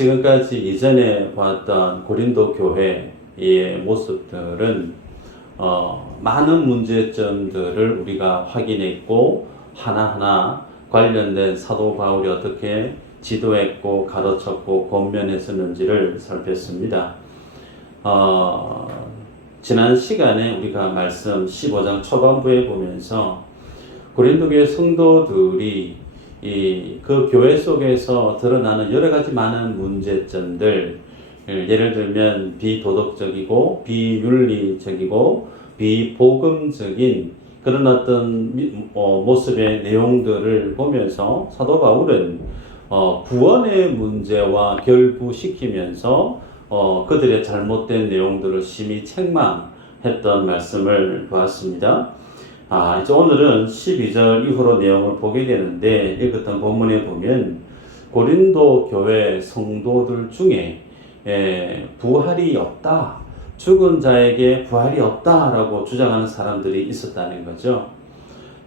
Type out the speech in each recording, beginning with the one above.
지금까지 이전에 봤던 고린도 교회의 모습들은 많은 문제점들을 우리가 확인했고 하나하나 관련된 사도 바울이 어떻게 지도했고 가르쳤고 권면했었는지를 살폈습니다. 지난 시간에 우리가 말씀 15장 초반부에 보면서 고린도 교회 성도들이 그 교회 속에서 드러나는 여러 가지 많은 문제점들, 예를 들면 비도덕적이고 비윤리적이고 비복음적인 그런 어떤 모습의 내용들을 보면서 사도 바울은 구원의 문제와 결부시키면서 그들의 잘못된 내용들을 심히 책망했던 말씀을 보았습니다. 이제 오늘은 12절 이후로 내용을 보게 되는데, 읽었던 본문에 보면 고린도 교회 성도들 중에 부활이 없다, 죽은 자에게 부활이 없다라고 주장하는 사람들이 있었다는 거죠.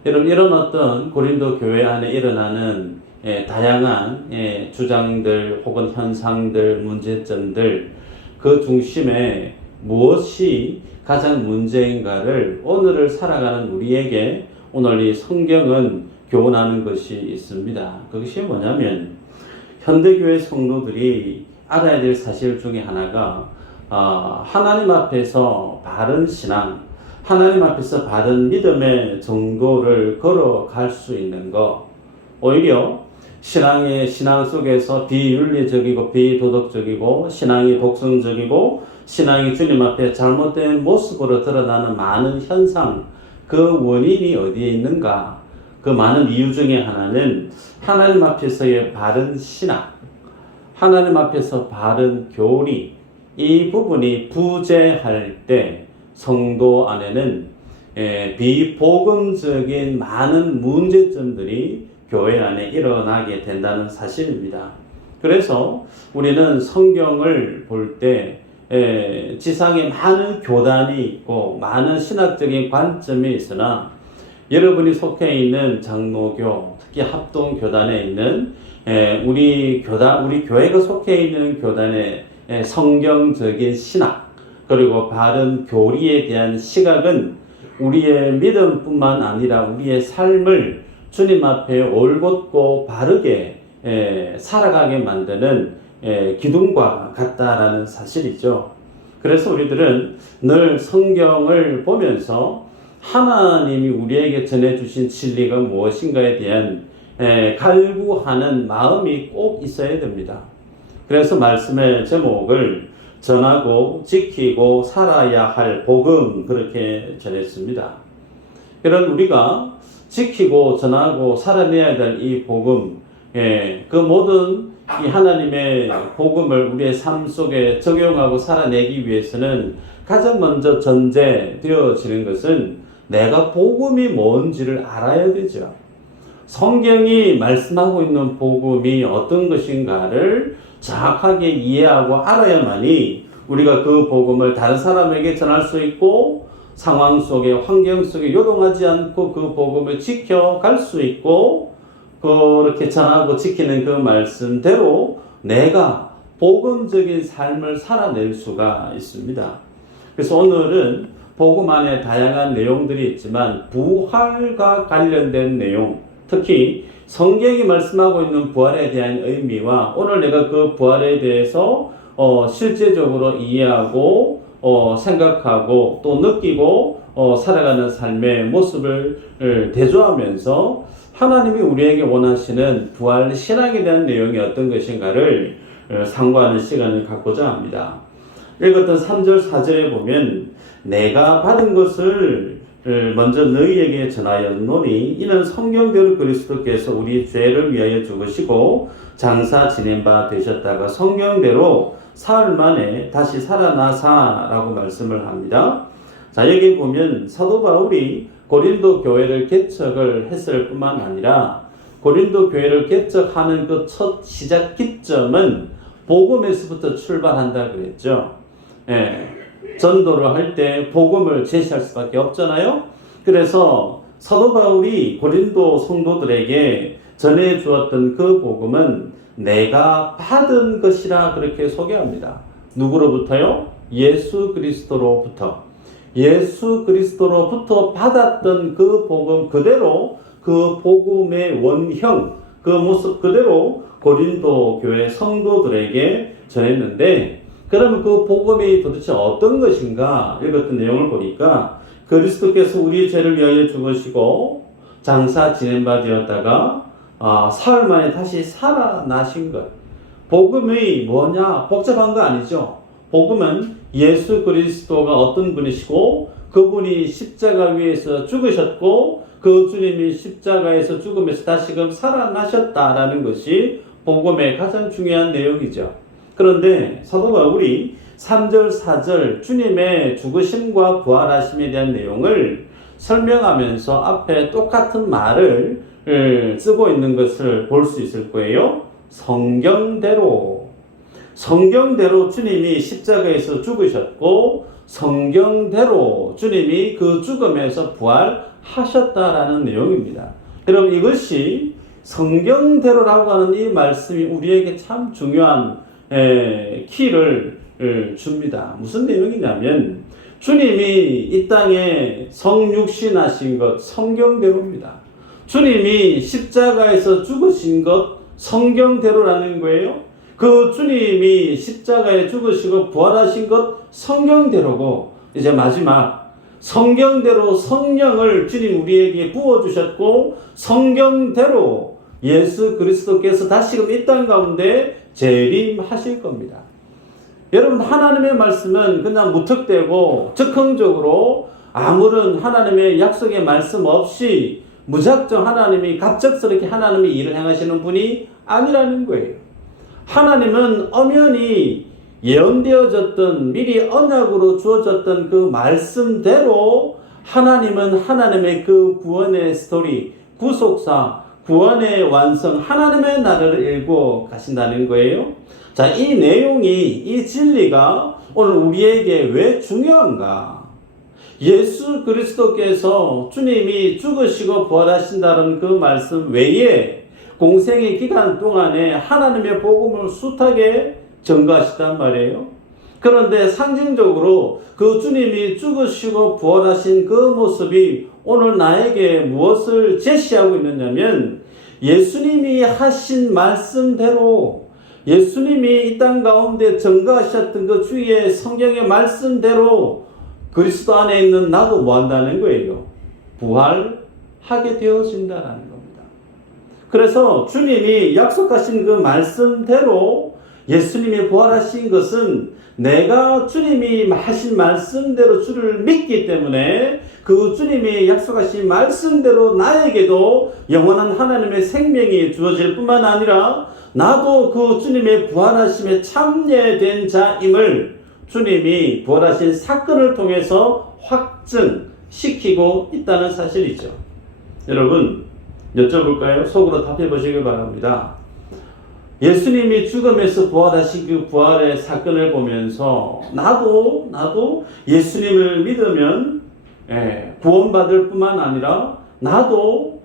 여러분, 이런 어떤 고린도 교회 안에 일어나는 다양한 주장들 혹은 현상들, 문제점들, 그 중심에 무엇이 가장 문제인가를 오늘을 살아가는 우리에게 오늘 이 성경은 교훈하는 것이 있습니다. 그것이 뭐냐면 현대교회 성도들이 알아야 될 사실 중에 하나가 하나님 앞에서 바른 신앙, 하나님 앞에서 바른 믿음의 정도를 걸어갈 수 있는 것, 오히려 신앙 속에서 비윤리적이고 비도덕적이고 신앙이 독선적이고 신앙이 주님 앞에 잘못된 모습으로 드러나는 많은 현상, 그 원인이 어디에 있는가? 그 많은 이유 중에 하나는 하나님 앞에서의 바른 신앙, 하나님 앞에서 바른 교리, 이 부분이 부재할 때 성도 안에는 비복음적인 많은 문제점들이 교회 안에 일어나게 된다는 사실입니다. 그래서 우리는 성경을 볼 때 지상에 많은 교단이 있고 많은 신학적인 관점이 있으나 여러분이 속해 있는 장로교, 특히 합동교단에 있는 우리 교회가 속해 있는 교단의 성경적인 신학 그리고 바른 교리에 대한 시각은 우리의 믿음뿐만 아니라 우리의 삶을 주님 앞에 올곧고 바르게 살아가게 만드는 기둥과 같다라는 사실이죠. 그래서 우리들은 늘 성경을 보면서 하나님이 우리에게 전해주신 진리가 무엇인가에 대한 갈구하는 마음이 꼭 있어야 됩니다. 그래서 말씀의 제목을 전하고 지키고 살아야 할 복음, 그렇게 전했습니다. 이런 우리가 지키고 전하고 살아내야 될 이 복음, 그 모든 이 하나님의 복음을 우리의 삶 속에 적용하고 살아내기 위해서는 가장 먼저 전제되어지는 것은 내가 복음이 뭔지를 알아야 되죠. 성경이 말씀하고 있는 복음이 어떤 것인가를 정확하게 이해하고 알아야만이 우리가 그 복음을 다른 사람에게 전할 수 있고 상황 속에 환경 속에 요동하지 않고 그 복음을 지켜갈 수 있고 그렇게 전하고 지키는 그 말씀대로 내가 복음적인 삶을 살아낼 수가 있습니다. 그래서 오늘은 복음 안에 다양한 내용들이 있지만 부활과 관련된 내용, 특히 성경이 말씀하고 있는 부활에 대한 의미와 오늘 내가 그 부활에 대해서 실제적으로 이해하고 생각하고 또 느끼고 살아가는 삶의 모습을 대조하면서 하나님이 우리에게 원하시는 부활 신앙에 대한 내용이 어떤 것인가를 상고하는 시간을 갖고자 합니다. 읽었던 3절 4절에 보면 내가 받은 것을 먼저 너희에게 전하였노니 이는 성경대로 그리스도께서 우리 죄를 위하여 죽으시고 장사 지낸 바 되셨다가 성경대로 사흘 만에 다시 살아나사라고 말씀을 합니다. 자, 여기 보면 사도 바울이 고린도 교회를 개척을 했을 뿐만 아니라 고린도 교회를 개척하는 그 첫 시작 기점은 복음에서부터 출발한다 그랬죠. 전도를 할 때 복음을 제시할 수밖에 없잖아요. 그래서 사도 바울이 고린도 성도들에게 전해 주었던 그 복음은 내가 받은 것이라 그렇게 소개합니다. 누구로부터요? 예수 그리스도로부터. 예수 그리스도로부터 받았던 그 복음 그대로, 그 복음의 원형, 그 모습 그대로 고린도 교회 성도들에게 전했는데, 그러면 그 복음이 도대체 어떤 것인가 읽었던 내용을 보니까 그리스도께서 우리 죄를 위하여 죽으시고 장사 지낸 바 되었다가 사흘 만에 다시 살아나신 것. 복음이 뭐냐? 복잡한 거 아니죠. 복음은 예수 그리스도가 어떤 분이시고 그분이 십자가 위에서 죽으셨고 그 주님이 십자가에서 죽으면서 다시금 살아나셨다라는 것이 복음의 가장 중요한 내용이죠. 그런데 사도 바울이 3절, 4절 주님의 죽으심과 부활하심에 대한 내용을 설명하면서 앞에 똑같은 말을 쓰고 있는 것을 볼 수 있을 거예요. 성경대로 주님이 십자가에서 죽으셨고 성경대로 주님이 그 죽음에서 부활하셨다라는 내용입니다. 여러분, 이것이 성경대로라고 하는 이 말씀이 우리에게 참 중요한 키를 줍니다. 무슨 내용이냐면 주님이 이 땅에 성육신하신 것 성경대로입니다. 주님이 십자가에서 죽으신 것 성경대로라는 거예요. 그 주님이 십자가에 죽으시고 부활하신 것 성경대로고, 이제 마지막 성경대로 성령을 주님 우리에게 부어주셨고 성경대로 예수 그리스도께서 다시금 이 땅 가운데 재림하실 겁니다. 여러분, 하나님의 말씀은 그냥 무턱대고 즉흥적으로 아무런 하나님의 약속의 말씀 없이 무작정 하나님이 갑작스럽게 하나님의 일을 행하시는 분이 아니라는 거예요. 하나님은 엄연히 예언되어졌던, 미리 언약으로 주어졌던 그 말씀대로 하나님은 하나님의 그 구원의 스토리, 구속사, 구원의 완성, 하나님의 나라를 일구 가신다는 거예요. 자, 이 내용이, 이 진리가 오늘 우리에게 왜 중요한가? 예수 그리스도께서 주님이 죽으시고 부활하신다는 그 말씀 외에 공생의 기간 동안에 하나님의 복음을 숱하게 전가하시단 말이에요. 그런데 상징적으로 그 주님이 죽으시고 부활하신 그 모습이 오늘 나에게 무엇을 제시하고 있느냐면 예수님이 하신 말씀대로, 예수님이 이 땅 가운데 전가하셨던 그 주의 성경의 말씀대로 그리스도 안에 있는 나도 뭐 한다는 거예요? 부활하게 되어진다는 겁니다. 그래서 주님이 약속하신 그 말씀대로 예수님이 부활하신 것은 내가 주님이 하신 말씀대로 주를 믿기 때문에 그 주님이 약속하신 말씀대로 나에게도 영원한 하나님의 생명이 주어질 뿐만 아니라 나도 그 주님의 부활하심에 참여된 자임을 주님이 부활하신 사건을 통해서 확증시키고 있다는 사실이죠. 여러분, 여쭤볼까요? 속으로 답해 보시길 바랍니다. 예수님이 죽음에서 부활하신 그 부활의 사건을 보면서 나도 예수님을 믿으면 구원받을 뿐만 아니라 나도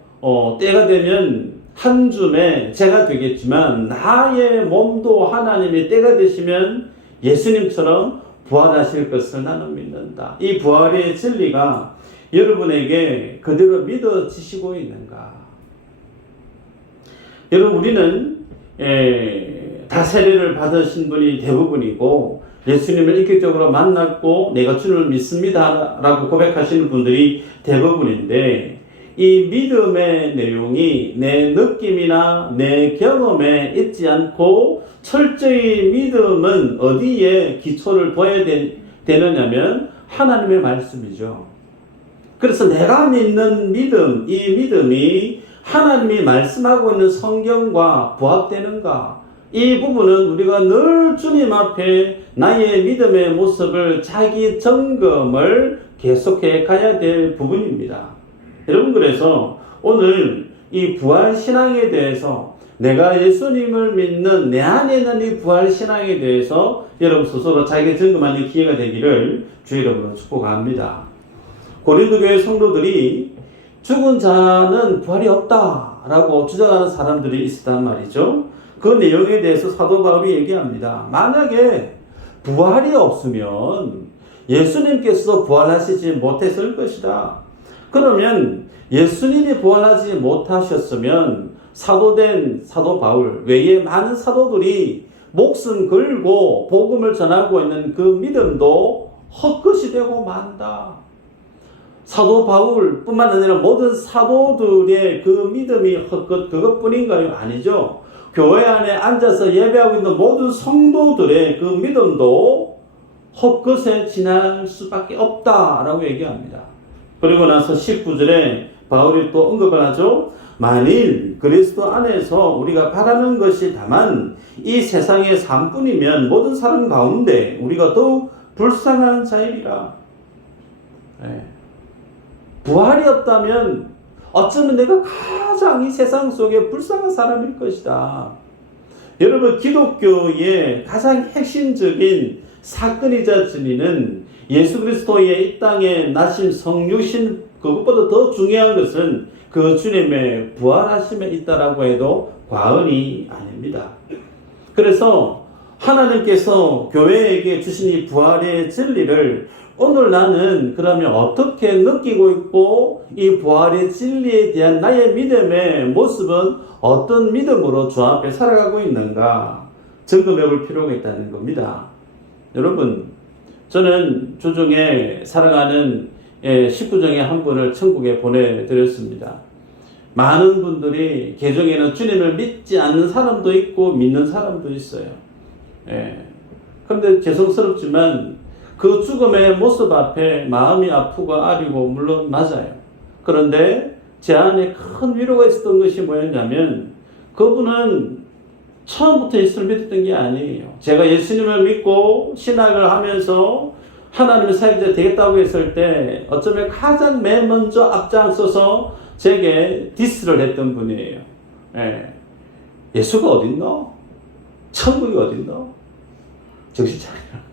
때가 되면 한 줌에 제가 되겠지만 나의 몸도 하나님의 때가 되시면 예수님처럼 부활하실 것을 나는 믿는다. 이 부활의 진리가 여러분에게 그대로 믿어지시고 있는가? 여러분, 우리는 다 세례를 받으신 분이 대부분이고 예수님을 인격적으로 만났고 내가 주님을 믿습니다 라고 고백하시는 분들이 대부분인데, 이 믿음의 내용이 내 느낌이나 내 경험에 있지 않고 철저히 믿음은 어디에 기초를 둬야 되느냐면 하나님의 말씀이죠. 그래서 내가 믿는 믿음, 이 믿음이 하나님이 말씀하고 있는 성경과 부합되는가? 이 부분은 우리가 늘 주님 앞에 나의 믿음의 모습을 자기 점검을 계속해 가야 될 부분입니다. 여러분, 그래서 오늘 이 부활신앙에 대해서 내가 예수님을 믿는 내 안에 있는 이 부활신앙에 대해서 여러분 스스로 자기 점검하는 기회가 되기를 주의 이름으로 축복합니다. 고린도 교회 성도들이 죽은 자는 부활이 없다 라고 주장하는 사람들이 있었단 말이죠. 그 내용에 대해서 사도 바울이 얘기합니다. 만약에 부활이 없으면 예수님께서 부활하시지 못했을 것이다. 그러면 예수님이 부활하지 못하셨으면 사도된 사도 바울 외에 많은 사도들이 목숨 걸고 복음을 전하고 있는 그 믿음도 헛것이 되고 만다. 사도 바울 뿐만 아니라 모든 사도들의 그 믿음이 헛것 그것뿐인가요? 아니죠. 교회 안에 앉아서 예배하고 있는 모든 성도들의 그 믿음도 헛것에 지날 수밖에 없다라고 얘기합니다. 그리고 나서 19절에 바울이 또 언급을 하죠. 만일 그리스도 안에서 우리가 바라는 것이 다만 이 세상의 삶뿐이면 모든 사람 가운데 우리가 더욱 불쌍한 자이리라. 부활이 없다면 어쩌면 내가 가장 이 세상 속에 불쌍한 사람일 것이다. 여러분, 기독교의 가장 핵심적인 사건이자 진리는 예수 그리스도의 이 땅에 나신 성육신, 그것보다 더 중요한 것은 그 주님의 부활하심에 있다라고 해도 과언이 아닙니다. 그래서 하나님께서 교회에게 주신 이 부활의 진리를 오늘 나는 그러면 어떻게 느끼고 있고 이 부활의 진리에 대한 나의 믿음의 모습은 어떤 믿음으로 주 앞에 살아가고 있는가 점검해 볼 필요가 있다는 겁니다. 여러분, 저는 주중에 살아가는 19중에 한 분을 천국에 보내드렸습니다. 많은 분들이 개종에는 주님을 믿지 않는 사람도 있고 믿는 사람도 있어요. 그런데 죄송스럽지만 그 죽음의 모습 앞에 마음이 아프고 아리고 물론 맞아요. 그런데 제 안에 큰 위로가 있었던 것이 뭐였냐면 그분은 처음부터 예수를 믿었던 게 아니에요. 제가 예수님을 믿고 신학을 하면서 하나님의 사역자 되겠다고 했을 때 어쩌면 가장 맨 먼저 앞장서서 제게 디스를 했던 분이에요. 예수가 어딨노? 천국이 어딨노? 정신 차리라.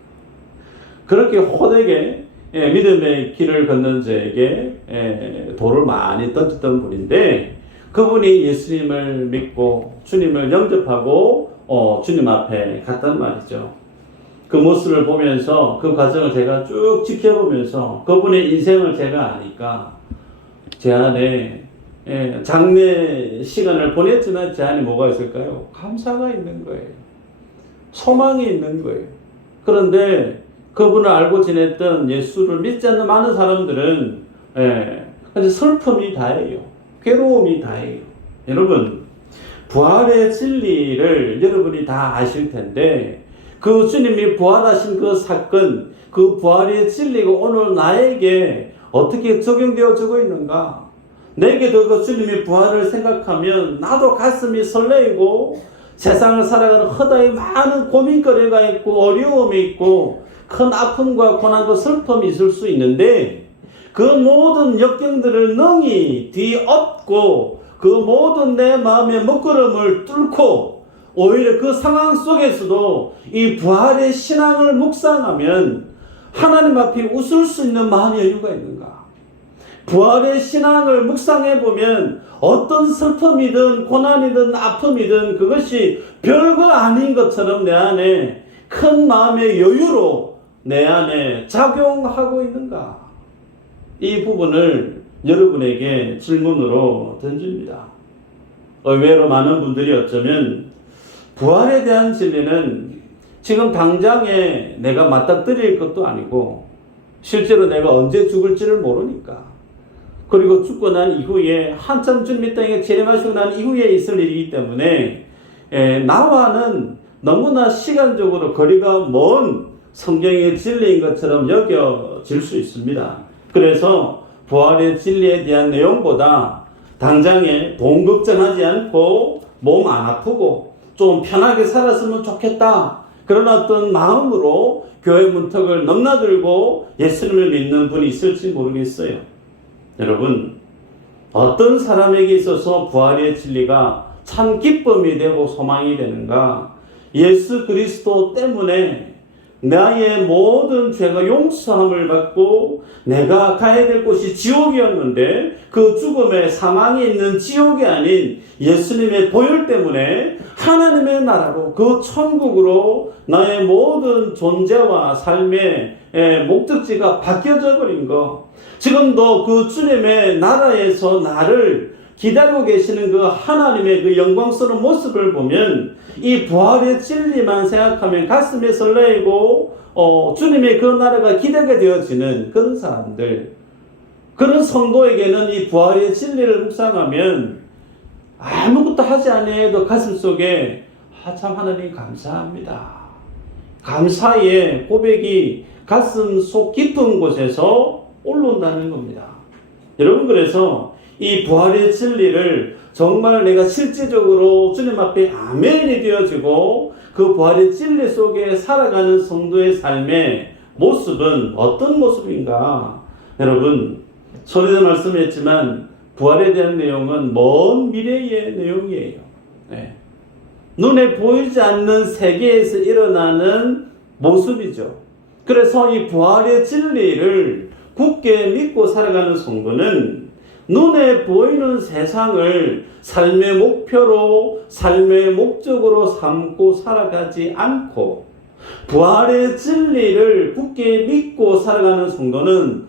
그렇게 호되게 믿음의 길을 걷는 자에게 돌을 많이 던졌던 분인데 그분이 예수님을 믿고 주님을 영접하고 주님 앞에 갔단 말이죠. 그 모습을 보면서 그 과정을 제가 쭉 지켜보면서 그분의 인생을 제가 아니까 제 안에 장례 시간을 보냈지만 제 안에 뭐가 있을까요? 감사가 있는 거예요. 소망이 있는 거예요. 그런데 그분을 알고 지냈던 예수를 믿지 않는 많은 사람들은 슬픔이 다예요. 괴로움이 다예요. 여러분, 부활의 진리를 여러분이 다 아실 텐데 그 주님이 부활하신 그 사건, 그 부활의 진리가 오늘 나에게 어떻게 적용되어지고 있는가? 내게도 그 주님의 부활을 생각하면 나도 가슴이 설레이고 세상을 살아가는 허다히 많은 고민거리가 있고 어려움이 있고 큰 아픔과 고난과 슬픔이 있을 수 있는데 그 모든 역경들을 능히 뒤엎고 그 모든 내 마음의 먹구름을 뚫고 오히려 그 상황 속에서도 이 부활의 신앙을 묵상하면 하나님 앞에 웃을 수 있는 마음의 여유가 있는가? 부활의 신앙을 묵상해보면 어떤 슬픔이든 고난이든 아픔이든 그것이 별거 아닌 것처럼 내 안에 큰 마음의 여유로 내 안에 작용하고 있는가? 이 부분을 여러분에게 질문으로 던집니다. 의외로 많은 분들이 어쩌면 부활에 대한 진리는 지금 당장에 내가 맞닥뜨릴 것도 아니고 실제로 내가 언제 죽을지를 모르니까 그리고 죽고 난 이후에 한참 주님 땅에 재림하시고 난 이후에 있을 일이기 때문에 나와는 너무나 시간적으로 거리가 먼 성경의 진리인 것처럼 여겨질 수 있습니다. 그래서 부활의 진리에 대한 내용보다 당장에 돈 걱정하지 않고 몸 안 아프고 좀 편하게 살았으면 좋겠다. 그런 어떤 마음으로 교회 문턱을 넘나들고 예수님을 믿는 분이 있을지 모르겠어요. 여러분, 어떤 사람에게 있어서 부활의 진리가 참 기쁨이 되고 소망이 되는가? 예수 그리스도 때문에 나의 모든 죄가 용서함을 받고 내가 가야 될 곳이 지옥이었는데 그 죽음의 사망이 있는 지옥이 아닌 예수님의 보혈 때문에 하나님의 나라로 그 천국으로 나의 모든 존재와 삶의 목적지가 바뀌어져 버린 거. 지금도 그 주님의 나라에서 나를 기다리고 계시는 그 하나님의 그 영광스러운 모습을 보면 이 부활의 진리만 생각하면 가슴이 설레이고 주님의 그 나라가 기대가 되어지는 그런 사람들, 그런 성도에게는 이 부활의 진리를 묵상하면 아무것도 하지 않아도 가슴속에 참 하나님 감사합니다, 감사의 고백이 가슴 속 깊은 곳에서 올라온다는 겁니다. 여러분, 그래서 이 부활의 진리를 정말 내가 실제적으로 주님 앞에 아멘이 되어지고 그 부활의 진리 속에 살아가는 성도의 삶의 모습은 어떤 모습인가? 여러분, 전에도 말씀했지만 부활에 대한 내용은 먼 미래의 내용이에요. 네. 눈에 보이지 않는 세계에서 일어나는 모습이죠. 그래서 이 부활의 진리를 굳게 믿고 살아가는 성도는 눈에 보이는 세상을 삶의 목표로, 삶의 목적으로 삼고 살아가지 않고 부활의 진리를 굳게 믿고 살아가는 성도는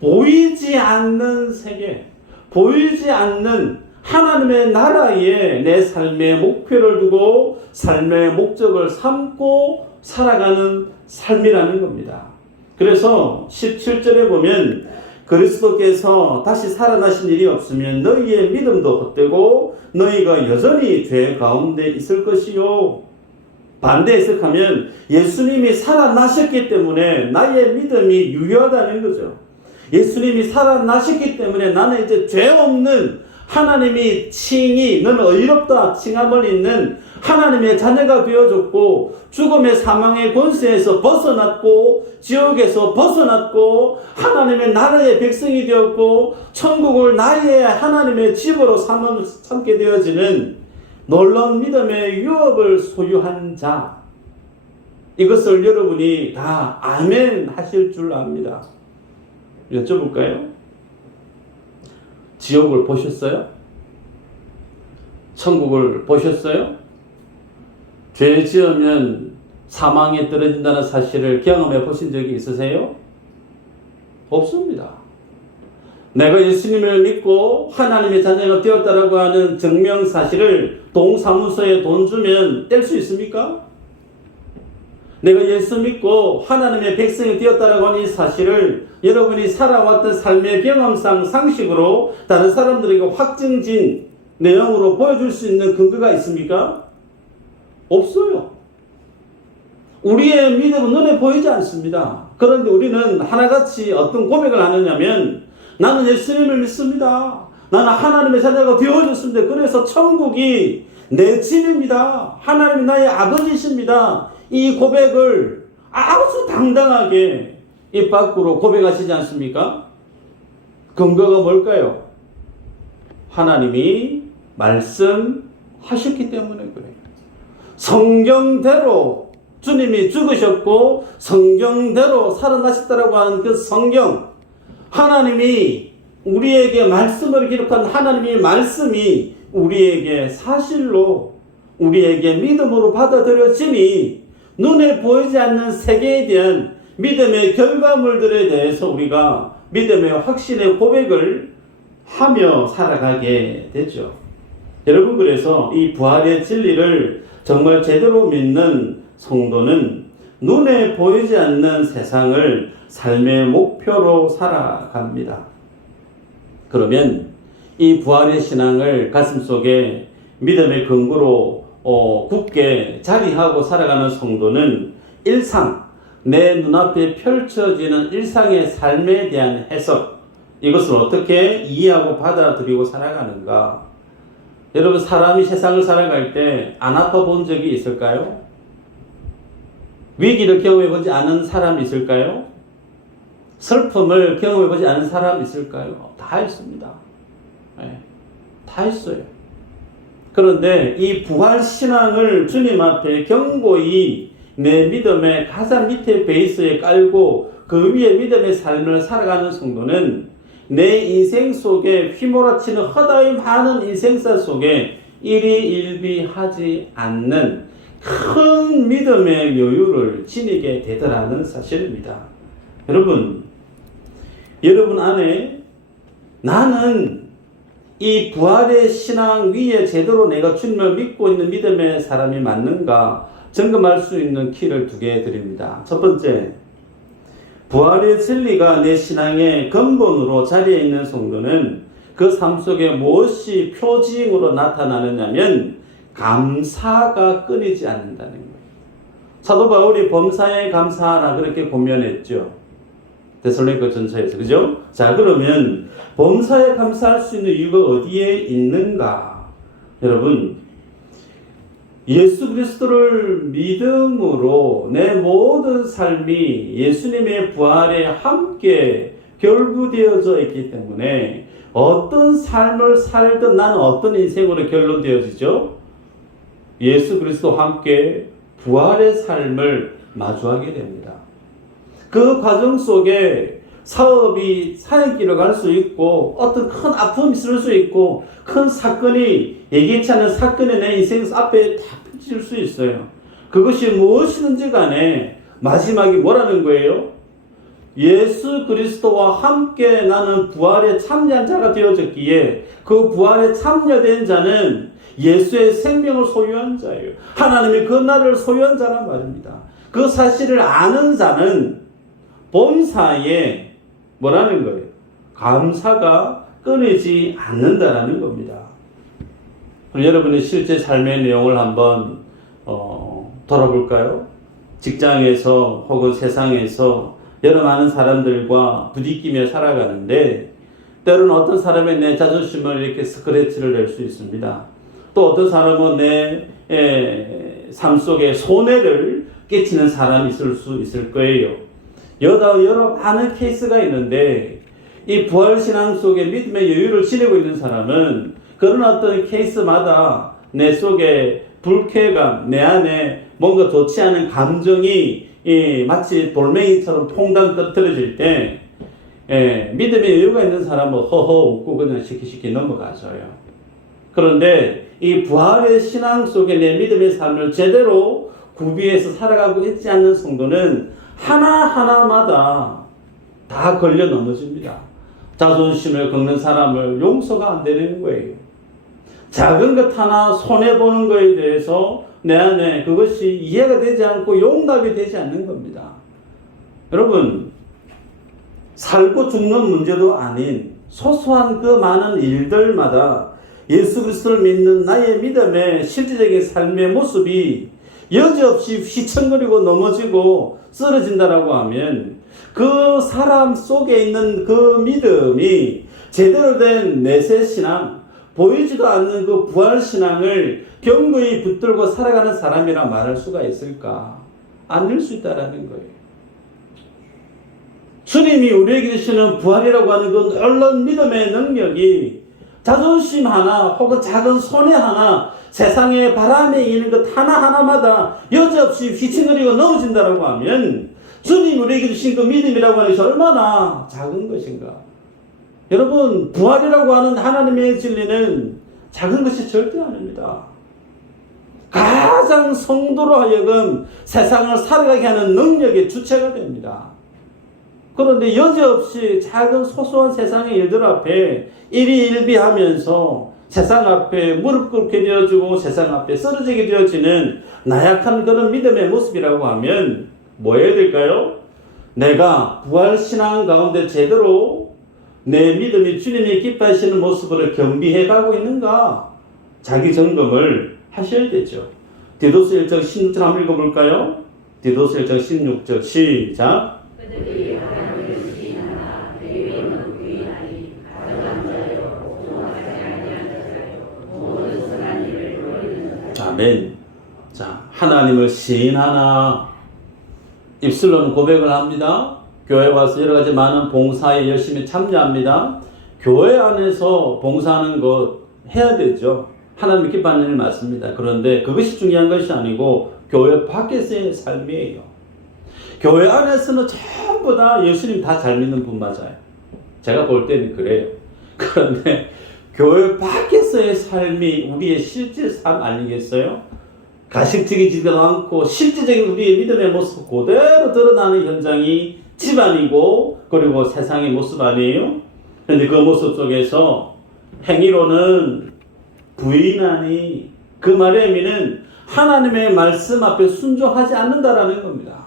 보이지 않는 세계, 보이지 않는 하나님의 나라에 내 삶의 목표를 두고 삶의 목적을 삼고 살아가는 삶이라는 겁니다. 그래서 17절에 보면 그리스도께서 다시 살아나신 일이 없으면 너희의 믿음도 헛되고 너희가 여전히 죄 가운데 있을 것이요. 반대 해석하면 예수님이 살아나셨기 때문에 나의 믿음이 유효하다는 거죠. 예수님이 살아나셨기 때문에 나는 이제 죄 없는 하나님이 칭이 너는 의롭다 칭함을 있는 하나님의 자녀가 되어졌고 죽음의 사망의 권세에서 벗어났고 지옥에서 벗어났고 하나님의 나라의 백성이 되었고 천국을 나의 하나님의 집으로 삼게 되어지는 놀라운 믿음의 유업을 소유한 자, 이것을 여러분이 다 아멘 하실 줄 압니다. 여쭤볼까요? 지옥을 보셨어요? 천국을 보셨어요? 죄 지으면 사망에 떨어진다는 사실을 경험해 보신 적이 있으세요? 없습니다. 내가 예수님을 믿고 하나님의 자녀가 되었다라고 하는 증명사실을 동사무소에 돈 주면 뗄 수 있습니까? 내가 예수 믿고 하나님의 백성이 되었다라고 하는 이 사실을 여러분이 살아왔던 삶의 경험상 상식으로 다른 사람들에게 확증진 내용으로 보여줄 수 있는 근거가 있습니까? 없어요. 우리의 믿음은 눈에 보이지 않습니다. 그런데 우리는 하나같이 어떤 고백을 하느냐면 나는 예수님을 믿습니다. 나는 하나님의 자녀가 되어졌습니다. 그래서 천국이 내 집입니다. 하나님이 나의 아버지십니다. 이 고백을 아주 당당하게 입 밖으로 고백하시지 않습니까? 근거가 뭘까요? 하나님이 말씀하셨기 때문에 그래요. 성경대로 주님이 죽으셨고 성경대로 살아나셨다라고 하는 그 성경, 하나님이 우리에게 말씀을 기록한 하나님의 말씀이 우리에게 사실로 우리에게 믿음으로 받아들여지니 눈에 보이지 않는 세계에 대한 믿음의 결과물들에 대해서 우리가 믿음의 확신의 고백을 하며 살아가게 되죠. 여러분, 그래서 이 부활의 진리를 정말 제대로 믿는 성도는 눈에 보이지 않는 세상을 삶의 목표로 살아갑니다. 그러면 이 부활의 신앙을 가슴속에 믿음의 근거로 굳게 자리하고 살아가는 성도는 일상, 내 눈앞에 펼쳐지는 일상의 삶에 대한 해석, 이것을 어떻게 이해하고 받아들이고 살아가는가? 여러분, 사람이 세상을 살아갈 때 안 아파 본 적이 있을까요? 위기를 경험해보지 않은 사람이 있을까요? 슬픔을 경험해보지 않은 사람이 있을까요? 다 있습니다. 네, 다 있어요. 그런데 이 부활신앙을 주님 앞에 경고히 내 믿음의 가장 밑에 베이스에 깔고 그 위에 믿음의 삶을 살아가는 성도는 내 인생 속에 휘몰아치는 허다히 많은 인생사 속에 일희일비하지 않는 큰 믿음의 여유를 지니게 되더라는 사실입니다. 여러분 안에 나는 이 부활의 신앙 위에 제대로 내가 주님을 믿고 있는 믿음의 사람이 맞는가 점검할 수 있는 키를 2개 드립니다. 첫 번째, 부활의 진리가 내 신앙의 근본으로 자리에 있는 성도는 그 삶 속에 무엇이 표징으로 나타나느냐면 감사가 끊이지 않는다는 거예요. 사도 바울이 범사에 감사하라 그렇게 권면했죠. 데살로니가 전서에서. 그죠? 자, 그러면 범사에 감사할 수 있는 이유가 어디에 있는가? 여러분, 예수 그리스도를 믿음으로 내 모든 삶이 예수님의 부활에 함께 결부되어져 있기 때문에 어떤 삶을 살든 나는 어떤 인생으로 결론되어지죠? 예수 그리스도와 함께 부활의 삶을 마주하게 됩니다. 그 과정 속에 사업이 사연길을 갈 수 있고 어떤 큰 아픔이 있을 수 있고 큰 사건이 예기치 않은 사건이 내 인생 앞에 다 펼칠 수 있어요. 그것이 무엇이든지 간에 마지막에 뭐라는 거예요? 예수 그리스도와 함께 나는 부활에 참여한 자가 되어졌기에 그 부활에 참여된 자는 예수의 생명을 소유한 자예요. 하나님이 그 나를 소유한 자란 말입니다. 그 사실을 아는 자는 범사에 뭐라는 거예요? 감사가 끊이지 않는다라는 겁니다. 그럼 여러분의 실제 삶의 내용을 한번 돌아볼까요? 직장에서 혹은 세상에서 여러 많은 사람들과 부딪히며 살아가는데 때로는 어떤 사람의 내 자존심을 이렇게 스크래치를 낼 수 있습니다. 또 어떤 사람은 내 삶 속에 손해를 끼치는 사람이 있을 수 있을 거예요. 여러 많은 케이스가 있는데 이 부활신앙 속에 믿음의 여유를 지니고 있는 사람은 그런 어떤 케이스마다 내 속에 불쾌감, 내 안에 뭔가 좋지 않은 감정이 마치 돌멩이처럼 퐁당 떨어질 때 믿음의 여유가 있는 사람은 허허 웃고 그냥 시키시키 넘어가져요. 그런데 이 부활의 신앙 속에 내 믿음의 삶을 제대로 구비해서 살아가고 있지 않는 성도는 하나하나마다 다 걸려 넘어집니다. 자존심을 긁는 사람을 용서가 안 되는 거예요. 작은 것 하나 손해보는 것에 대해서 내 안에 그것이 이해가 되지 않고 용납이 되지 않는 겁니다. 여러분, 살고 죽는 문제도 아닌 소소한 그 많은 일들마다 예수 그리스도를 믿는 나의 믿음의 실질적인 삶의 모습이 여지없이 휘청거리고 넘어지고 쓰러진다라고 하면 그 사람 속에 있는 그 믿음이 제대로 된 내세신앙, 보이지도 않는 그 부활신앙을 견고히 붙들고 살아가는 사람이라 말할 수가 있을까? 아닐 수 있다라는 거예요. 주님이 우리에게 주시는 부활이라고 하는 그 놀라운 믿음의 능력이 자존심 하나 혹은 작은 손해 하나 세상의 바람에 이는 것 하나하나마다 여지없이 휘청거리고 넘어진다라고 하면 주님 우리에게 주신 그 믿음이라고 하는 것이 얼마나 작은 것인가. 여러분, 부활이라고 하는 하나님의 진리는 작은 것이 절대 아닙니다. 가장 성도로 하여금 세상을 살아가게 하는 능력의 주체가 됩니다. 그런데 여지없이 작은 소소한 세상의 일들 앞에 일희일비하면서 세상 앞에 무릎 꿇게 되어지고 세상 앞에 쓰러지게 되어지는 나약한 그런 믿음의 모습이라고 하면 뭐 해야 될까요? 내가 부활신앙 가운데 제대로 내 믿음이 주님이 기뻐하시는 모습으로 겸비해 가고 있는가? 자기 점검을 하셔야 되죠. 디도스 1장 16절 한번 읽어볼까요? 디도스 1장 16절 시작. 아멘. 자, 하나님을 시인하나 입술로는 고백을 합니다. 교회 와서 여러 가지 많은 봉사에 열심히 참여합니다. 교회 안에서 봉사하는 것 해야 되죠. 하나님 기뻐하는 일 맞습니다. 그런데 그것이 중요한 것이 아니고 교회 밖에서의 삶이에요. 교회 안에서는 전부 다 예수님 다 잘 믿는 분 맞아요. 제가 볼 때는 그래요. 그런데 교회 밖에서의 삶이 우리의 실제 삶 아니겠어요? 가식적이지도 않고 실제적인 우리의 믿음의 모습 그대로 드러나는 현장이 집안이고 그리고 세상의 모습 아니에요? 그런데 그 모습 속에서 행위로는 부인하니 그 말의 의미는 하나님의 말씀 앞에 순종하지 않는다라는 겁니다.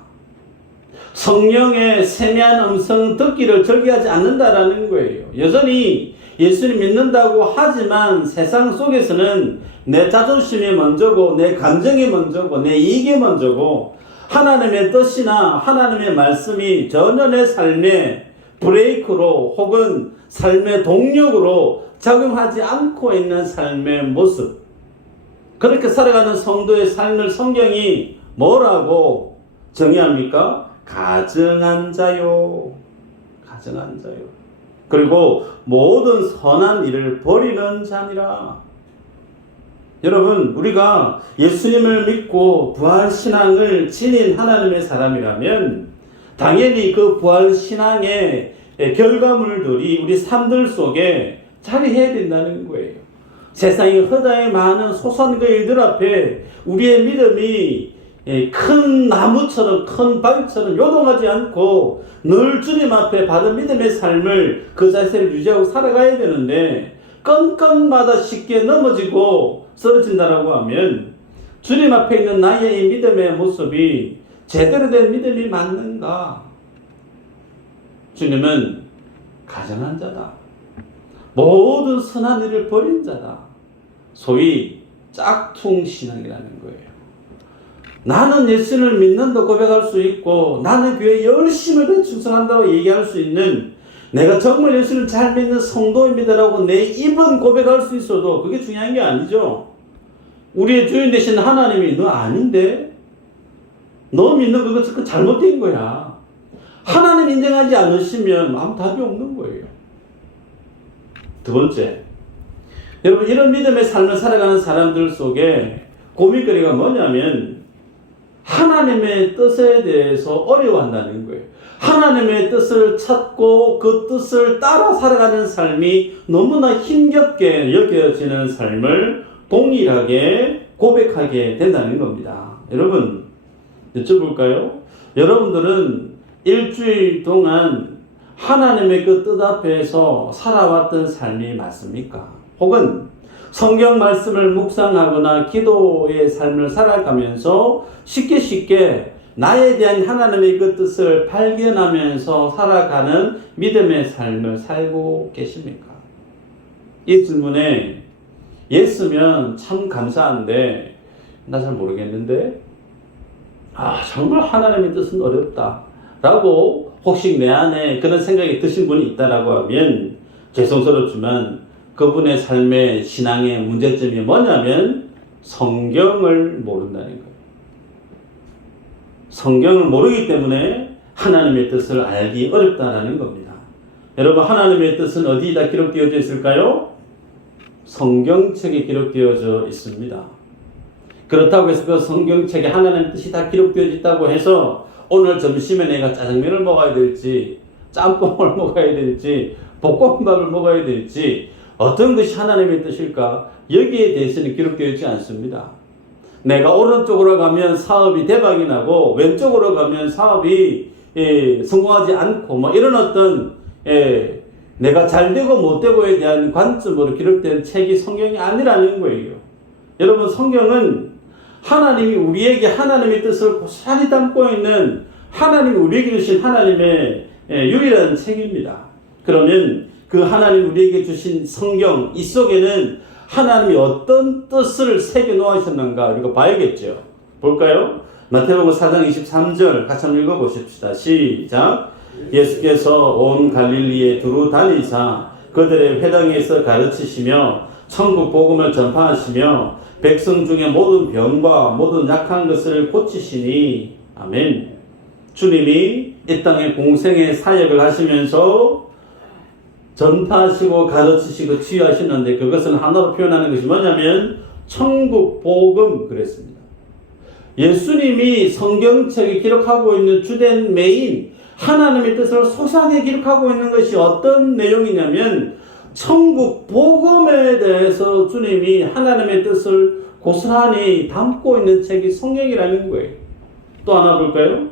성령의 세미한 음성 듣기를 절개하지 않는다라는 거예요. 여전히 예수님 믿는다고 하지만 세상 속에서는 내 자존심이 먼저고 내 감정이 먼저고 내 이익이 먼저고 하나님의 뜻이나 하나님의 말씀이 전혀 내 삶에 브레이크로 혹은 삶의 동력으로 작용하지 않고 있는 삶의 모습, 그렇게 살아가는 성도의 삶을 성경이 뭐라고 정의합니까? 가증한 자요. 가증한 자요. 그리고 모든 선한 일을 버리는 자니라. 여러분, 우리가 예수님을 믿고 부활신앙을 지닌 하나님의 사람이라면 당연히 그 부활신앙의 결과물들이 우리 삶들 속에 자리해야 된다는 거예요. 세상의 허다에 많은 소소한 그 일들 앞에 우리의 믿음이 큰 나무처럼 큰 바위처럼 요동하지 않고 늘 주님 앞에 받은 믿음의 삶을 그 자세를 유지하고 살아가야 되는데 건건마다 쉽게 넘어지고 쓰러진다라고 하면 주님 앞에 있는 나의 이 믿음의 모습이 제대로 된 믿음이 맞는가? 주님은 가증한 자다. 모든 선한 일을 버린 자다. 소위 짝퉁신앙이라는 거예요. 나는 예수를 믿는다 고백할 수 있고 나는 교회에 열심히 충성한다고 얘기할 수 있는 내가 정말 예수를 잘 믿는 성도입니다라고 내 입은 고백할 수 있어도 그게 중요한 게 아니죠. 우리의 주인 되신 하나님이 너 아닌데? 너 믿는 그거 잘못된 거야. 하나님 인정하지 않으시면 아무 답이 없는 거예요. 두 번째, 여러분 이런 믿음의 삶을 살아가는 사람들 속에 고민거리가 뭐냐면 하나님의 뜻에 대해서 어려워한다는 거예요. 하나님의 뜻을 찾고 그 뜻을 따라 살아가는 삶이 너무나 힘겹게 여겨지는 삶을 동일하게 고백하게 된다는 겁니다. 여러분, 여쭤볼까요? 여러분들은 일주일 동안 하나님의 그 뜻 앞에서 살아왔던 삶이 맞습니까? 혹은 성경 말씀을 묵상하거나 기도의 삶을 살아가면서 쉽게 나에 대한 하나님의 그 뜻을 발견하면서 살아가는 믿음의 삶을 살고 계십니까? 이 질문에 예스면 참 감사한데 나 잘 모르겠는데 정말 하나님의 뜻은 어렵다 라고 혹시 내 안에 그런 생각이 드신 분이 있다라고 하면 죄송스럽지만 그분의 삶의 신앙의 문제점이 뭐냐면 성경을 모른다는 거예요. 성경을 모르기 때문에 하나님의 뜻을 알기 어렵다라는 겁니다. 여러분, 하나님의 뜻은 어디다 기록되어져 있을까요? 성경책에 기록되어져 있습니다. 그렇다고 해서 그 성경책에 하나님의 뜻이 다 기록되어 있다고 해서 오늘 점심에 내가 짜장면을 먹어야 될지 짬뽕을 먹어야 될지 볶음밥을 먹어야 될지 어떤 것이 하나님의 뜻일까? 여기에 대해서는 기록되어 있지 않습니다. 내가 오른쪽으로 가면 사업이 대박이 나고 왼쪽으로 가면 사업이 성공하지 않고 이런 어떤 내가 잘 되고 못 되고에 대한 관점으로 기록된 책이 성경이 아니라는 거예요. 여러분, 성경은 하나님이 우리에게 하나님의 뜻을 고스란히 담고 있는 하나님이 우리에게 주신 하나님의 유일한 책입니다. 그러면 그 하나님 우리에게 주신 성경 이 속에는 하나님이 어떤 뜻을 새겨 놓으셨는가 이거 봐야겠죠. 볼까요? 마태복음 4장 23절 같이 한번 읽어보십시다. 시작. 예수께서 온 갈릴리에 두루 다니사 그들의 회당에서 가르치시며 천국 복음을 전파하시며 백성 중에 모든 병과 모든 약한 것을 고치시니 아멘. 주님이 이 땅에 공생의 사역을 하시면서 전파하시고 가르치시고 치유하시는데 그것은 하나로 표현하는 것이 뭐냐면 천국 복음 그랬습니다. 예수님이 성경책에 기록하고 있는 주된 메인 하나님의 뜻을 소상히 기록하고 있는 것이 어떤 내용이냐면 천국 복음에 대해서 주님이 하나님의 뜻을 고스란히 담고 있는 책이 성경이라는 거예요. 또 하나 볼까요?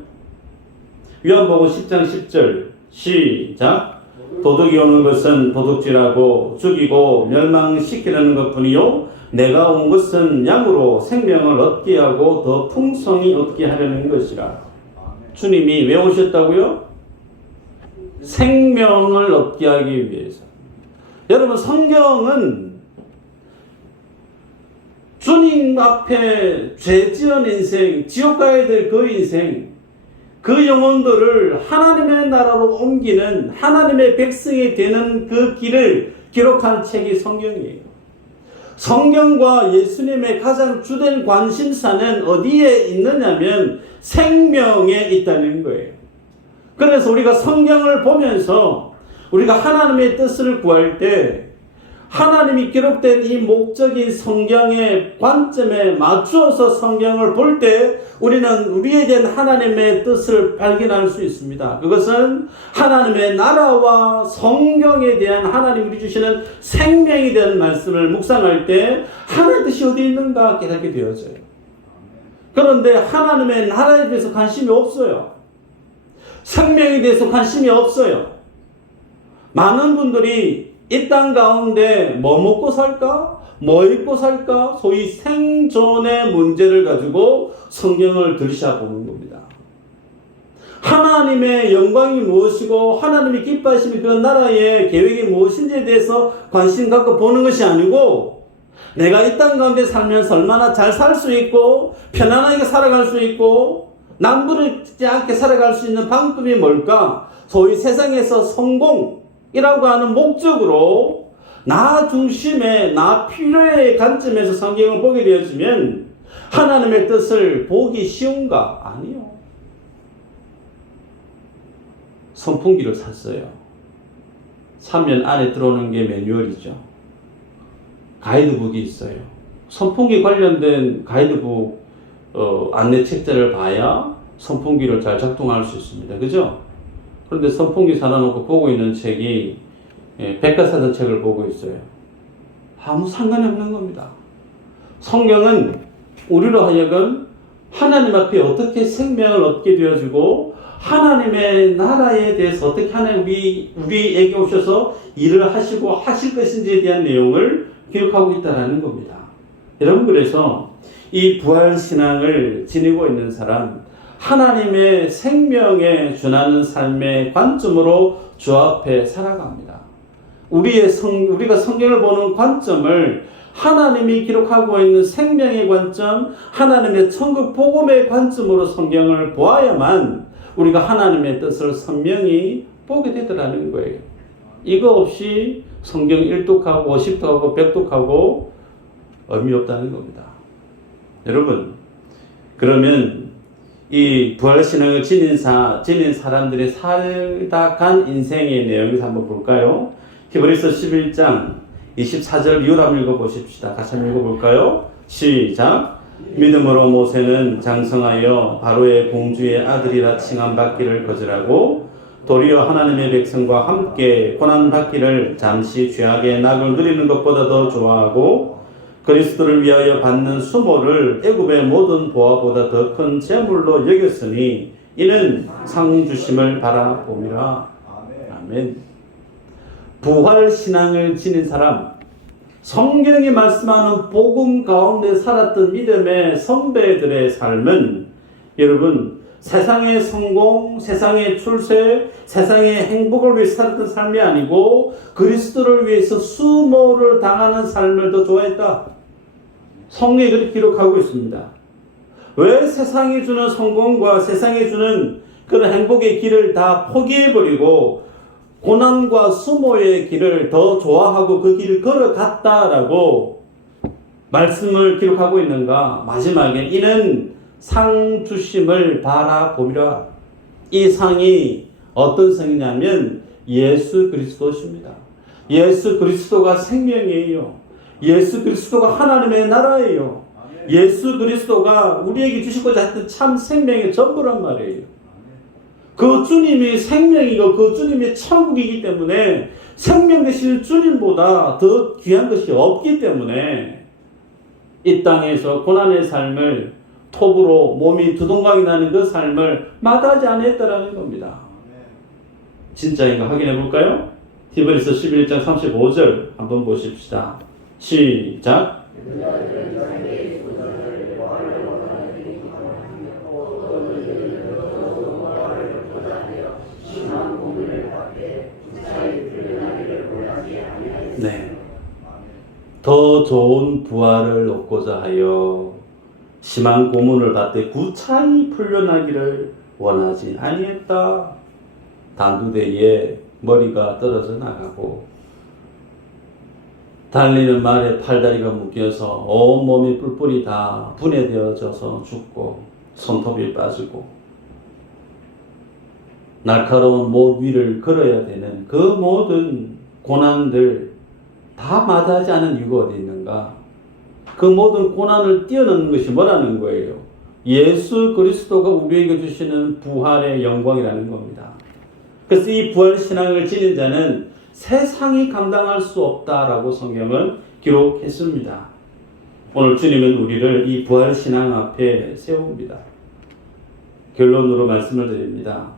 요한복음 10장 10절 시작. 도둑이 오는 것은 도둑질하고 죽이고 멸망시키려는 것뿐이요 내가 온 것은 양으로 생명을 얻게 하고 더 풍성히 얻게 하려는 것이라. 주님이 왜 오셨다고요? 생명을 얻게 하기 위해서. 여러분, 성경은 주님 앞에 죄 지은 인생, 지옥 가야 될 그 인생, 그 영혼들을 하나님의 나라로 옮기는 하나님의 백성이 되는 그 길을 기록한 책이 성경이에요. 성경과 예수님의 가장 주된 관심사는 어디에 있느냐면 생명에 있다는 거예요. 그래서 우리가 성경을 보면서 우리가 하나님의 뜻을 구할 때 하나님이 기록된 이 목적인 성경의 관점에 맞추어서 성경을 볼 때 우리는 우리에 대한 하나님의 뜻을 발견할 수 있습니다. 그것은 하나님의 나라와 성경에 대한 하나님이 주시는 생명에 대한 말씀을 묵상할 때 하나님의 뜻이 어디 있는가 깨닫게 되어져요. 그런데 하나님의 나라에 대해서 관심이 없어요. 생명에 대해서 관심이 없어요. 많은 분들이 이 땅 가운데 뭐 먹고 살까? 뭐 입고 살까? 소위 생존의 문제를 가지고 성경을 들여다보는 겁니다. 하나님의 영광이 무엇이고 하나님이 기뻐하시는 그 나라의 계획이 무엇인지에 대해서 관심 갖고 보는 것이 아니고 내가 이 땅 가운데 살면서 얼마나 잘 살 수 있고 편안하게 살아갈 수 있고 남부르지 않게 살아갈 수 있는 방법이 뭘까? 소위 세상에서 성공이라고 하는 목적으로 나 중심의 나 필요의 관점에서 성경을 보게 되어지면 하나님의 뜻을 보기 쉬운가? 아니요. 선풍기를 샀어요. 사면 안에 들어오는 게 매뉴얼이죠. 가이드북이 있어요. 선풍기 관련된 가이드북 안내 책자를 봐야 선풍기를 잘 작동할 수 있습니다. 그죠? 그런데 선풍기 사놔놓고 보고 있는 책이 백과사전 책을 보고 있어요. 아무 상관이 없는 겁니다. 성경은 우리로 하여금 하나님 앞에 어떻게 생명을 얻게 되어지고 하나님의 나라에 대해서 어떻게 하나님 우리에게 오셔서 일을 하시고 하실 것인지에 대한 내용을 기록하고 있다는 겁니다. 여러분, 그래서 이 부활신앙을 지니고 있는 사람, 하나님의 생명에 준하는 삶의 관점으로 주 앞에 살아갑니다. 우리가 성경을 보는 관점을 하나님이 기록하고 있는 생명의 관점, 하나님의 천국 복음의 관점으로 성경을 보아야만 우리가 하나님의 뜻을 선명히 보게 되더라는 거예요. 이거 없이 성경 1독하고 50독하고 100독하고 의미 없다는 겁니다. 여러분, 그러면 이 부활신앙을 지닌 사람들이 살다 간 인생의 내용을 한번 볼까요? 히브리서 11장 24절 이후로 한번 읽어보십시다. 같이 한번 읽어볼까요? 시작. 믿음으로 모세는 장성하여 바로의 공주의 아들이라 칭함받기를 거절하고 도리어 하나님의 백성과 함께 고난받기를 잠시 죄악의 낙을 누리는 것보다 더 좋아하고 그리스도를 위하여 받는 수모를 애굽의 모든 보화보다 더 큰 재물로 여겼으니 이는 상 주심을 바라봄이라. 아멘. 부활신앙을 지닌 사람, 성경이 말씀하는 복음 가운데 살았던 믿음의 선배들의 삶은 여러분 세상의 성공, 세상의 출세, 세상의 행복을 위해서 살았던 삶이 아니고 그리스도를 위해서 수모를 당하는 삶을 더 좋아했다. 성경이 그렇게 기록하고 있습니다. 왜 세상이 주는 성공과 세상이 주는 그런 행복의 길을 다 포기해버리고 고난과 수모의 길을 더 좋아하고 그 길을 걸어갔다라고 말씀을 기록하고 있는가? 마지막에 이는 상 주심을 바라보리라. 이 상이 어떤 상이냐면 예수 그리스도십니다. 예수 그리스도가 생명이에요. 예수 그리스도가 하나님의 나라예요. 예수 그리스도가 우리에게 주시고자 했던 참 생명의 전부란 말이에요. 그 주님이 생명이고 그 주님이 천국이기 때문에 생명 되실 주님보다 더 귀한 것이 없기 때문에 이 땅에서 고난의 삶을 톱으로 몸이 두동강이 나는 그 삶을 마다하지 않았다라는 겁니다. 진짜인가 확인해 볼까요? 히브리서 11장 35절 한번 보십시다. 시작. 네. 더 좋은 부활을 얻고자 하여 심한 고문을 받되 구차히 풀려나기를 원하지 아니했다. 단두대에 머리가 떨어져 나가고 달리는 말에 팔다리가 묶여서 온몸이 뿔뿔이 다 분해되어져서 죽고 손톱이 빠지고 날카로운 못 위를 걸어야 되는 그 모든 고난들 다 마다하지 않은 이유가 어디 있는가? 그 모든 고난을 뛰어넘는 것이 뭐라는 거예요? 예수 그리스도가 우리에게 주시는 부활의 영광이라는 겁니다. 그래서 이 부활 신앙을 지닌 자는 세상이 감당할 수 없다라고 성경은 기록했습니다. 오늘 주님은 우리를 이 부활 신앙 앞에 세웁니다. 결론으로 말씀을 드립니다.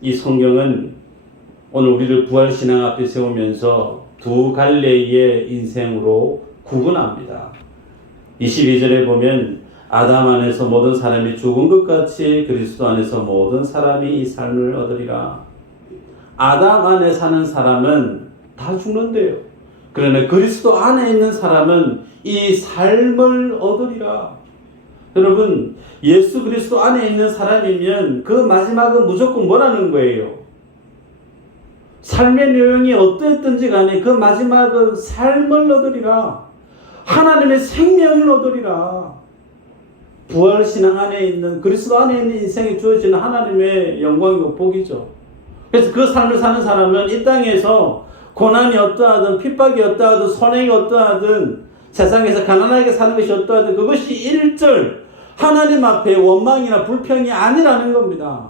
이 성경은 오늘 우리를 부활 신앙 앞에 세우면서 두 갈래의 인생으로 구분합니다. 22절에 보면 아담 안에서 모든 사람이 죽은 것 같이 그리스도 안에서 모든 사람이 이 삶을 얻으리라. 아담 안에 사는 사람은 다 죽는데요. 그러나 그리스도 안에 있는 사람은 이 삶을 얻으리라. 여러분, 예수 그리스도 안에 있는 사람이면 그 마지막은 무조건 뭐라는 거예요? 삶의 내용이 어떠했든지 간에 그 마지막은 삶을 얻으리라. 하나님의 생명을 얻으리라. 부활신앙 안에 있는 그리스도 안에 있는 인생에 주어지는 하나님의 영광이고 복이죠. 그래서 그 삶을 사는 사람은 이 땅에서 고난이 어떠하든 핍박이 어떠하든 손해가 어떠하든 세상에서 가난하게 사는 것이 어떠하든 그것이 일절 하나님 앞에 원망이나 불평이 아니라는 겁니다.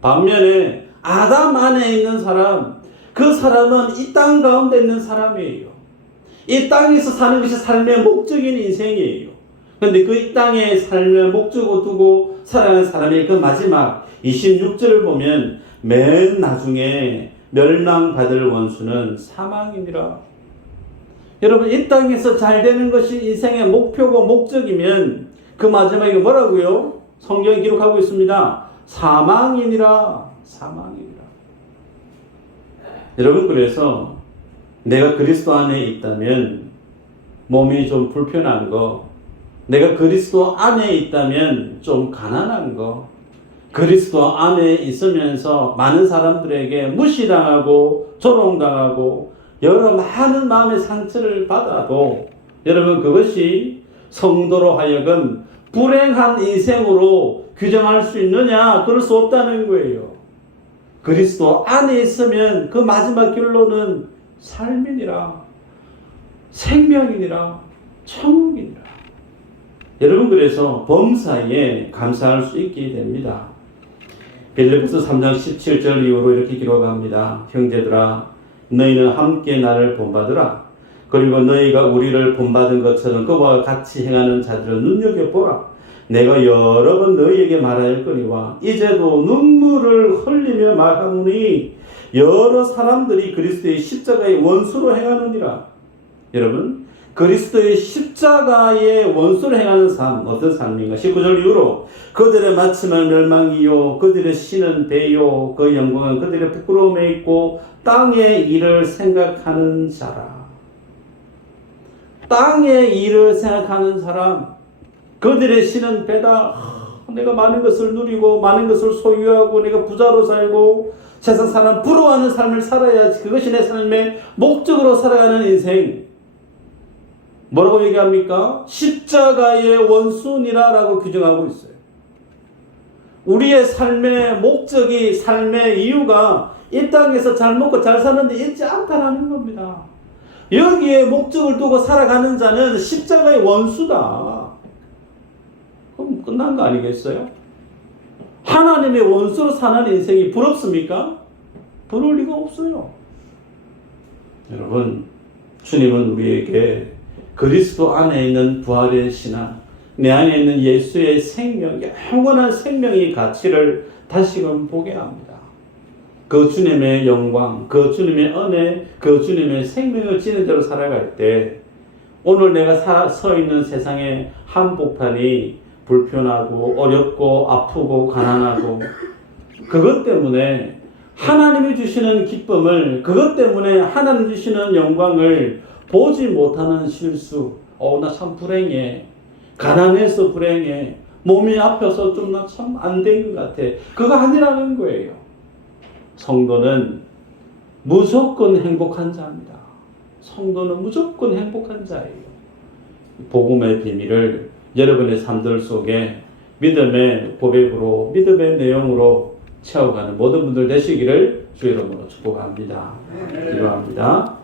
반면에 아담 안에 있는 사람, 그 사람은 이 땅 가운데 있는 사람이에요. 이 땅에서 사는 것이 삶의 목적인 인생이에요. 그런데 그 이 땅의 삶을 목적으로 두고 살아가는 사람의 그 마지막 26절을 보면 맨 나중에 멸망받을 원수는 사망이니라. 여러분, 이 땅에서 잘 되는 것이 인생의 목표고 목적이면 그 마지막에 뭐라고요? 성경이 기록하고 있습니다. 사망이니라. 사망이니라. 여러분, 그래서 내가 그리스도 안에 있다면 몸이 좀 불편한 거, 내가 그리스도 안에 있다면 좀 가난한 거, 그리스도 안에 있으면서 많은 사람들에게 무시당하고 조롱당하고 여러 많은 마음의 상처를 받아도 여러분 그것이 성도로 하여금 불행한 인생으로 규정할 수 있느냐? 그럴 수 없다는 거예요. 그리스도 안에 있으면 그 마지막 결론은 삶이니라, 생명이니라, 천국이니라. 여러분, 그래서 범사에 감사할 수 있게 됩니다. 빌립보서 3장 17절 이후로 이렇게 기록합니다. 형제들아, 너희는 함께 나를 본받으라. 그리고 너희가 우리를 본받은 것처럼 그와 같이 행하는 자들을 눈여겨보라. 내가 여러 번 너희에게 말하였거니와 이제도 눈물을 흘리며 말하노니 여러 사람들이 그리스도의 십자가의 원수로 행하느니라. 여러분, 그리스도의 십자가의 원수를 행하는 삶, 어떤 삶인가? 19절 이후로 그들의 마침은 멸망이요 그들의 신은 배요 그 영광은 그들의 부끄러움에 있고 땅의 일을 생각하는 자라. 땅의 일을 생각하는 사람, 그들의 신은 배다. 내가 많은 것을 누리고 많은 것을 소유하고 내가 부자로 살고 세상 사람 부러워하는 삶을 살아야지, 그것이 내 삶의 목적으로 살아가는 인생. 뭐라고 얘기합니까? 십자가의 원수니라 라고 규정하고 있어요. 우리의 삶의 목적이, 삶의 이유가 이 땅에서 잘 먹고 잘 사는데 있지 않다라는 겁니다. 여기에 목적을 두고 살아가는 자는 십자가의 원수다. 끝난 거 아니겠어요? 하나님의 원수로 사는 인생이 부럽습니까? 부러울 리가 없어요. 여러분, 주님은 우리에게 그리스도 안에 있는 부활의 신앙, 내 안에 있는 예수의 생명, 영원한 생명의 가치를 다시금 보게 합니다. 그 주님의 영광, 그 주님의 은혜, 그 주님의 생명을 지닌 대로 살아갈 때 오늘 내가 서 있는 세상의 한복판이 불편하고 어렵고 아프고 가난하고 그것 때문에 하나님이 주시는 기쁨을, 그것 때문에 하나님 주시는 영광을 보지 못하는 실수, 나 참 불행해, 가난해서 불행해, 몸이 아파서 좀 나 참 안 된 것 같아, 그거 아니라는 거예요. 성도는 무조건 행복한 자입니다. 성도는 무조건 행복한 자예요. 복음의 비밀을 여러분의 삶들 속에 믿음의 고백으로, 믿음의 내용으로 채워가는 모든 분들 되시기를 주 이름으로 축복합니다. 기도합니다.